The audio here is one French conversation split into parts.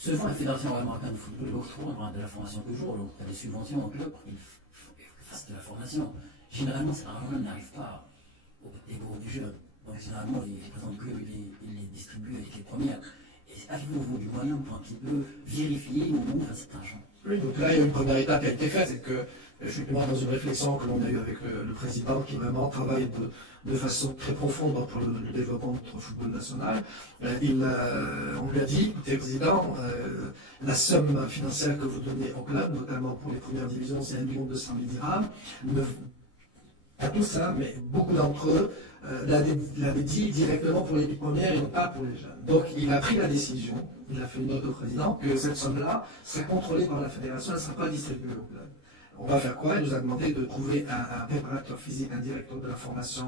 Selon la Fédération marocaine de football, l'octroi de la formation toujours, donc il y a des subventions au club pour qu'ils fassent de la formation. Généralement, cet argent n'arrive pas au niveau du jeu. Donc généralement, les présidents du club, ils les distribuent avec les premières. Et avez-vous du moyen pour un petit peu vérifier où va cet argent? Oui, donc là, il y a une première étape qui a été faite, c'est que je suis dans une réflexion que l'on a eue avec le président qui vraiment travaille de façon très profonde pour le développement de notre football national. On lui a dit, écoutez, président, la somme financière que vous donnez au club, notamment pour les premières divisions, c'est 1,2 million dirhams. Pas tout ça, mais beaucoup d'entre eux l'avaient dit directement pour les premières et non pas pour les jeunes. Donc il a pris la décision, il a fait une note au président, que cette somme-là serait contrôlée par la fédération, elle ne sera pas distribuée au club. On va faire quoi? Il nous a demandé de trouver un préparateur physique, un directeur de la formation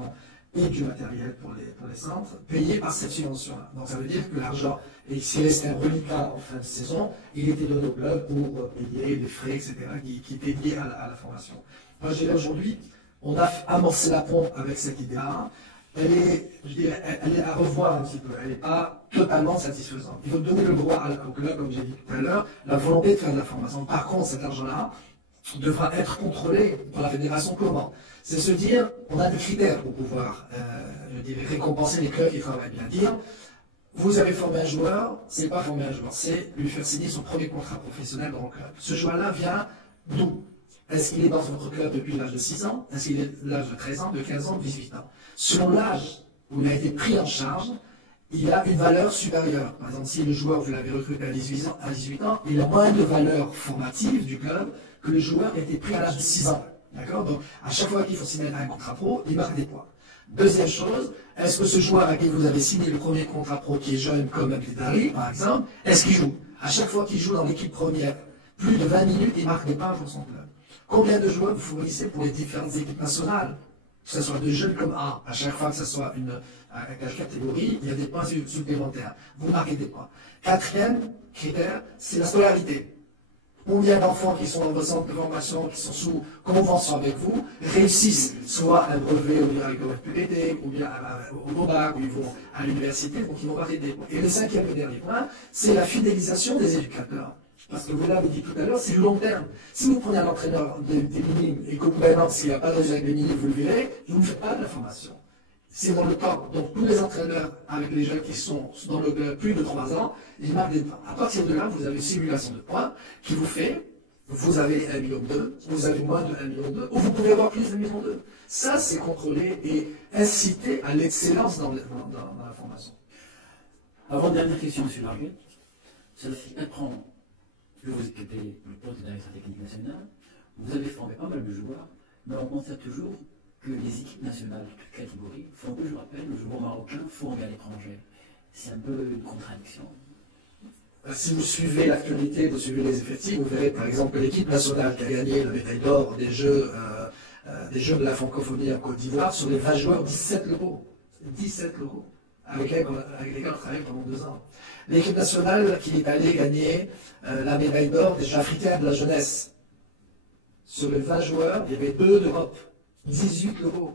et du matériel pour les centres, payé par cette subvention-là. Donc ça veut dire que l'argent, et s'il restait un reliquat en fin de saison, il était donné au club pour payer les frais, etc., qui étaient liés à la formation. Moi, je dirais aujourd'hui, on a amorcé la pompe avec cette idée-là. Elle est à revoir un petit peu. Elle n'est pas totalement satisfaisante. Il faut donner le droit au club, comme j'ai dit tout à l'heure, la volonté de faire de la formation. Par contre, cet argent-là devra être contrôlé par la fédération. Comment? C'est se dire, on a des critères pour pouvoir récompenser les clubs qui travaillent bien. Dire, vous avez formé un joueur, c'est pas former un joueur, c'est lui faire signer son premier contrat professionnel dans le club. Ce joueur-là vient d'où? Est-ce qu'il est dans votre club depuis l'âge de 6 ans? Est-ce qu'il est l'âge de 13 ans, de 15 ans, de 18 ans? Selon l'âge où il a été pris en charge, il a une valeur supérieure. Par exemple, si le joueur, vous l'avez recruté à 18 ans, il a moins de valeur formative du club que le joueur qui a été pris à l'âge de 6 ans. D'accord? Donc, à chaque fois qu'il faut signer un contrat pro, il marque des points. Deuxième chose, est-ce que ce joueur à qui vous avez signé le premier contrat pro qui est jeune, comme Abdelari, par exemple, est-ce qu'il joue? À chaque fois qu'il joue dans l'équipe première, plus de 20 minutes, il marque des points pour son club. Combien de joueurs vous fournissez pour les différentes équipes nationales? Que ce soit de jeunes comme A, à chaque fois que ce soit une catégorie, il y a des points supplémentaires. Vous marquez des points. Quatrième critère, c'est la scolarité. Combien d'enfants qui sont dans vos centres de formation, qui sont sous convention avec vous, réussissent soit un brevet au bien avec le FPPT, ou bien au BOBAC, ou ils vont à l'université, donc ils vont marquer des points. Et le cinquième et dernier point, c'est la fidélisation des éducateurs. Parce que vous l'avez dit tout à l'heure, c'est du long terme. Si vous prenez un entraîneur des minimes et qu'au bout d'un an, s'il n'y a pas de résultat avec les minimes, vous le virez, vous ne faites pas de la formation. C'est dans le temps. Donc tous les entraîneurs avec les jeunes qui sont dans le club plus de 3 ans, ils marquent des points. À partir de là, vous avez une simulation de points qui vous fait, vous avez 1,2 million, vous avez moins de 1,2 million, ou vous pouvez avoir plus de 1,2 million. Ça, c'est contrôler et inciter à l'excellence dans la formation. Avant, dernière question, M. Larguet. Cela fait 4 ans que vous occupez le poste de directeur technique national, vous avez formé pas mal de joueurs, mais on constate toujours que les équipes nationales de toutes catégories font toujours appel aux joueurs marocains formés à l'étranger. C'est un peu une contradiction. Si vous suivez l'actualité, vous suivez les effectifs, vous verrez par exemple que l'équipe nationale qui a gagné la médaille d'or des Jeux de la francophonie en Côte d'Ivoire, sur les 20 joueurs, 17 locaux. 17 locaux. Avec lesquels on travaille pendant 2 ans. L'équipe nationale qui est allée gagner la médaille d'or des Jeux africains de la jeunesse. Sur les 20 joueurs, il y avait 2 d'Europe, 18 locaux.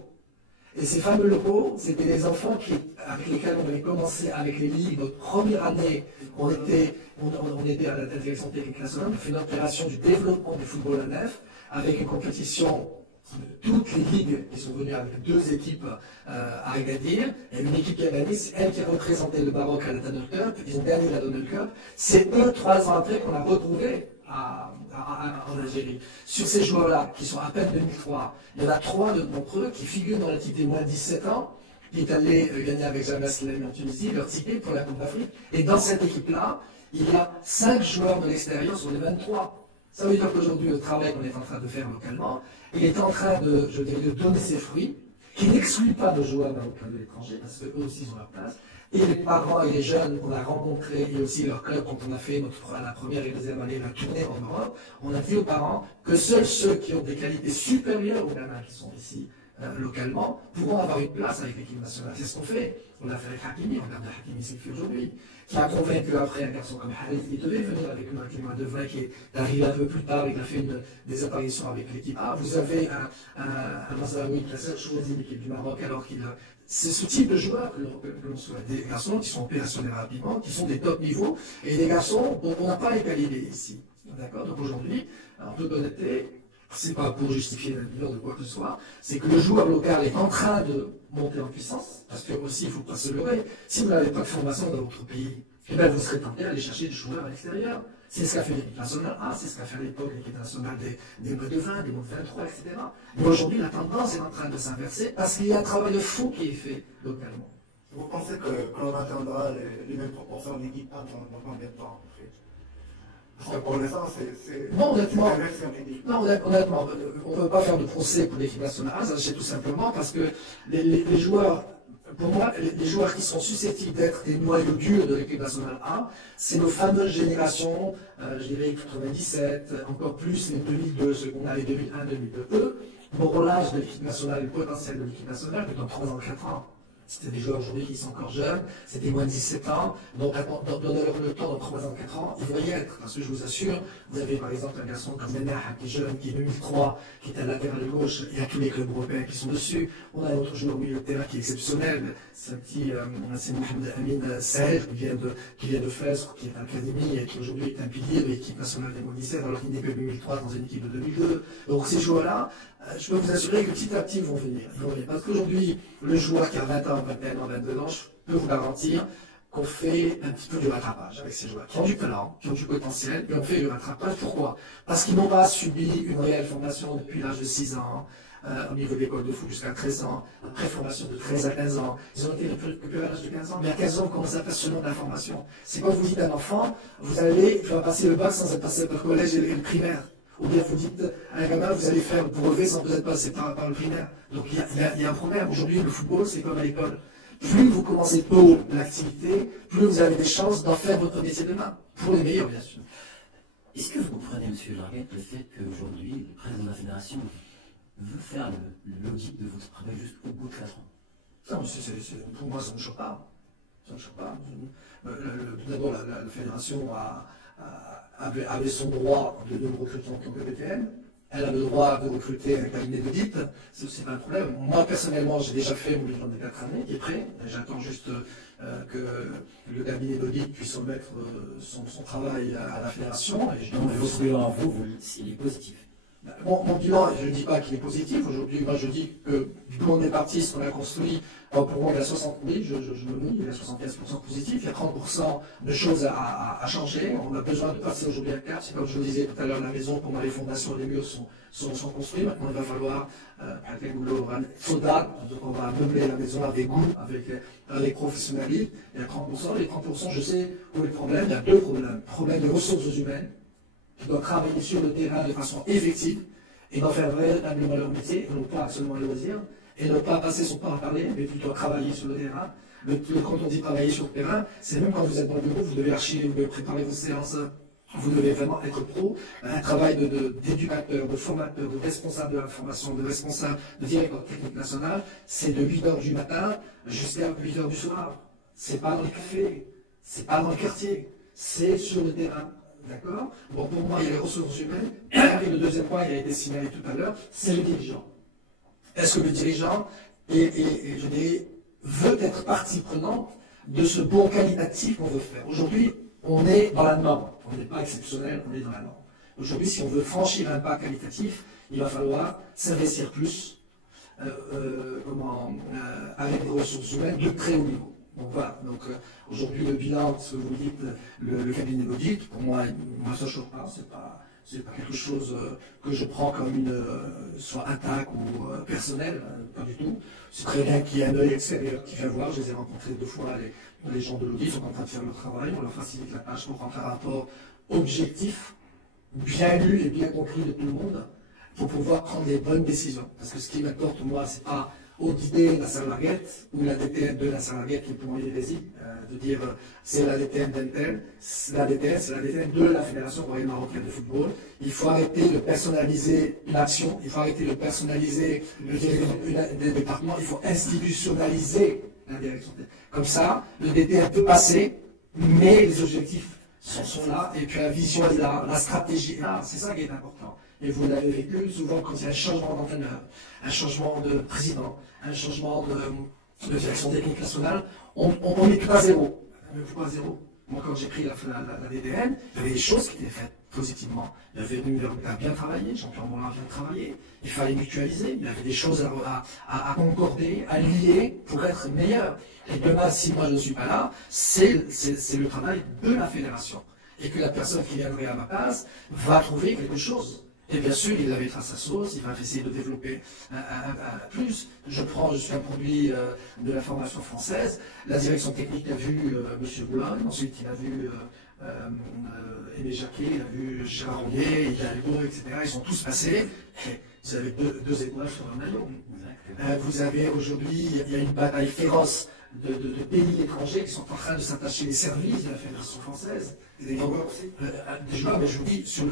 Et ces fameux locaux, c'était les enfants avec lesquels on avait commencé avec les ligues. Notre première année, on était à la direction technique nationale, on a fait une opération du développement du football à neuf, avec une compétition de toutes les ligues qui sont venues avec 2 équipes à Agadir. Et une équipe qui a gagné, c'est elle qui a représenté le Maroc à la Donald Cup. Ils ont gagné la Donald Cup. C'est eux, 3 ans après, qu'on a retrouvé en Algérie. Sur ces joueurs-là, qui sont à peine 2003, il y en a 3 d'entre eux qui figurent dans la type des moins de 17 ans, qui est allé gagner avec Jamal Slami en Tunisie, leur ticket pour la Coupe d'Afrique. Et dans cette équipe-là, il y a 5 joueurs de l'extérieur sur les 23. Ça veut dire qu'aujourd'hui, le travail qu'on est en train de faire localement, il est en train de donner ses fruits, qui n'exclut pas de joueurs marocains de l'étranger, parce qu'eux aussi ont leur place. Et les parents et les jeunes qu'on a rencontrés, et aussi leur club, quand on a fait la première et deuxième année, la tournée en Europe, on a dit aux parents que seuls ceux qui ont des qualités supérieures aux gamins qui sont ici localement pourront avoir une place avec l'équipe nationale. C'est ce qu'on fait. On l'a fait avec Hakimi, regarde Hakimi Sekfi aujourd'hui, qui a convaincu après un garçon comme Harith, qui devait venir avec une équipe de vrai, qui est arrivé un peu plus tard, il a fait des apparitions avec l'équipe A. Vous avez un Mazraoui qui a choisi l'équipe du Maroc alors qu'il a. C'est ce type de joueurs que l'on souhaite. Des garçons qui sont opérationnels rapidement, qui sont des top niveaux, et des garçons dont on n'a pas les qualités ici. D'accord. Donc aujourd'hui, en toute honnêteté, c'est pas pour justifier la valeur de quoi que ce soit, c'est que le joueur local est en train de monter en puissance, parce que aussi, il ne faut pas se leurrer, si vous n'avez pas de formation dans votre pays, eh bien, vous serez tenté d'aller chercher des joueurs à l'extérieur. C'est ce qu'a fait l'équipe nationale A, c'est ce qu'a fait à l'époque l'équipe nationale des moins de 20, des moins de 23, etc. Mais aujourd'hui, la tendance est en train de s'inverser parce qu'il y a un travail de fou qui est fait localement. Vous pensez que l'on atteindra les mêmes proportions en équipe A dans combien de temps, en fait? Parce que pour l'instant, c'est. Non, honnêtement, honnêtement, on ne peut pas faire de procès pour l'équipe nationale. C'est tout simplement parce que les joueurs, pour moi, les joueurs qui sont susceptibles d'être des noyaux durs de l'équipe nationale A, c'est nos fameuses générations, je dirais 97, encore plus les 2002, ceux qu'on a les 2001, 2002. Eux, mon l'âge de l'équipe nationale, le potentiel de l'équipe nationale, que dans 3 ans, 4 ans. C'était des joueurs aujourd'hui qui sont encore jeunes, c'était moins de 17 ans, donc donnez-leur le temps dans 3 ans, 4 ans, ils vont y être, parce que je vous assure, vous avez par exemple un garçon comme Menah qui est jeune, qui est 2003, qui est à latéral gauche, il y a tous les clubs européens qui sont dessus, on a un autre joueur au milieu de terrain qui est exceptionnel, c'est c'est Mohamed Amin Saher qui vient de Fès, qui est à l'académie et qui aujourd'hui est un pilier de l'équipe nationale des U17 alors qu'il n'est que 2003 dans une équipe de 2002, donc ces joueurs-là, je peux vous assurer que petit à petit ils vont venir. Parce qu'aujourd'hui, le joueur qui a 20 ans, 21 ans, 22 ans, je peux vous garantir qu'on fait un petit peu du rattrapage avec ces joueurs qui ont du talent, qui ont du potentiel, et on fait du rattrapage. Pourquoi? Parce qu'ils n'ont pas subi une réelle formation depuis l'âge de 6 ans, au niveau de l'école de foot jusqu'à 13 ans, après formation de 13 à 15 ans. Ils ont été récupérés à l'âge de 15 ans, mais à 15 ans, on commence à passer selon de la formation. C'est quand vous dites à un enfant, tu vas passer le bac sans être passé par le collège et le primaire. Ou bien vous dites à un gamin, vous allez faire le brevet sans peut-être passer par le primaire. Donc il y a un problème. Aujourd'hui, le football, c'est comme à l'école. Plus vous commencez tôt l'activité, plus vous avez des chances d'en faire votre métier demain. Pour les meilleurs, bien sûr. Est-ce que vous comprenez, M. Larguette, le fait qu'aujourd'hui, le président de la Fédération veut faire l'audit de votre travail juste au bout de 4 ans? Non, pour moi, ça ne me choque pas. Ça ne me choque pas. D'abord, la Fédération avait son droit de me recruter en tant que BPM. Elle a le droit de recruter un cabinet d'audit. C'est aussi pas un problème. Moi, personnellement, j'ai déjà fait mon bilan des 4 années qui est prêt. J'attends juste que le cabinet d'audit puisse remettre son travail à la Fédération. Donc, votre bilan à vous, il est positif. Mon bilan, je ne dis pas qu'il est positif. Aujourd'hui, moi, je dis que d'où on est parti, ce qu'on a construit, pour moi, il y a 60 000, je me mouille, il y a 75% positif, il y a 30% de choses à changer. On a besoin de passer aujourd'hui un cap. C'est comme je vous disais tout à l'heure, la maison, pour moi, les fondations, les murs sont construits. Maintenant, il va falloir, donc on va meubler la maison avec goût, avec professionnalisme. Il y a 30%. Les 30%, je sais où est le problème. Il y a 2 problèmes. Problème de ressources humaines, qui doivent travailler sur le terrain de façon effective et d'en faire véritablement leur métier, et non pas seulement le loisir, et ne pas passer son temps à parler, mais plutôt travailler sur le terrain. Quand on dit travailler sur le terrain, c'est même quand vous êtes dans le bureau, vous devez archiver, vous devez préparer vos séances, vous devez vraiment être pro. Un travail d'éducateur, de formateur, de responsable de la formation, de responsable, de directeur technique national, c'est de 8h du matin jusqu'à 8h du soir. C'est pas dans les cafés, c'est pas dans le quartier, c'est sur le terrain. D'accord? Bon, pour moi, il y a les ressources humaines. Et le deuxième point, il a été signalé tout à l'heure, c'est le dirigeant. Est-ce que le dirigeant, je dirais, veut être partie prenante de ce bond qualitatif qu'on veut faire? Aujourd'hui, on est dans la norme. On n'est pas exceptionnel, on est dans la norme. Aujourd'hui, si on veut franchir un pas qualitatif, il va falloir s'investir plus avec des ressources humaines de très haut niveau. Donc voilà, aujourd'hui le bilan, ce que vous dites, le cabinet d'audit, pour moi ça ne choque pas, c'est pas quelque chose que je prends comme soit attaque ou personnelle, pas du tout. C'est très bien qu'il y ait un œil extérieur qui vient voir, je les ai rencontrés 2 fois, les gens de l'audit sont en train de faire leur travail, on leur facilite la tâche pour rendre un rapport objectif, bien lu et bien compris de tout le monde, pour pouvoir prendre les bonnes décisions. Parce que ce qui m'importe, moi, c'est pas ou guider Nasser Larguette, ou la DTN de Nasser Larguette, qui pour moi est hérésie, de dire c'est la DTN d'Intel, la DTN, c'est la DTN de la Fédération royale marocaine de football. Il faut arrêter de personnaliser une action, il faut arrêter de personnaliser des départements, il faut institutionnaliser la direction. Comme ça, le DTN peut passer, mais les objectifs sont là, et puis la vision est là, la stratégie est là, c'est ça qui est important. Et vous l'avez vécu souvent quand il y a un changement d'entraîneur, un changement de président, un changement de direction technique nationale, on est tout à zéro. Moi, quand j'ai pris la DTN, il y avait des choses qui étaient faites positivement. Il y avait une a bien travaillé, Jean-Pierre Moulin a bien travaillé, il fallait mutualiser, il y avait des choses à concorder, à lier pour être meilleur. Et demain, si moi je ne suis pas là, c'est le travail de la fédération. Et que la personne qui viendrait à ma place va trouver quelque chose. Et bien sûr, il avait à sa sauce, il va essayer de développer plus. Je suis un produit de la formation française. La direction technique a vu M. Boulogne, ensuite il a vu Aimé Jacquet, il a vu Gérard Rouillet, Hidalgo, etc. Ils sont tous passés. Et vous avez deux étoiles sur un maillot. Vous avez aujourd'hui, il y a une bataille féroce de pays étrangers qui sont en train de s'attacher les services de la Fédération française. Des joueurs aussi. Des joueurs, mais je vous dis, sur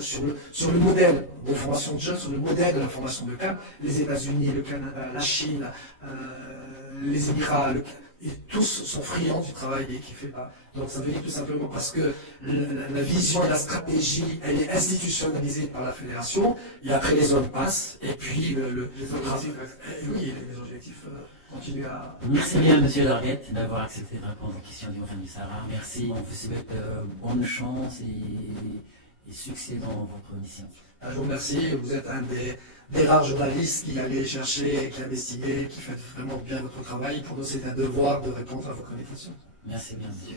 le modèle de formation de jeunes, sur le modèle de la formation de cadres, les États-Unis, le Canada, la Chine, les Émirats, et tous sont friands du travail qui est fait par. Donc ça veut dire tout simplement parce que la vision et la stratégie, elle est institutionnalisée par la fédération, et après les hommes passent, et puis les objectifs continuent à. Merci bien, Monsieur Larguette, d'avoir accepté de répondre aux questions du Mohamed du Sahara. Merci, on vous souhaite bonne chance et succès dans votre mission. Je vous remercie, vous êtes un des rares journalistes qui allait chercher, qui investiguait, qui fait vraiment bien votre travail. Pour nous, c'est un devoir de répondre à vos invitations. Merci bien, Monsieur.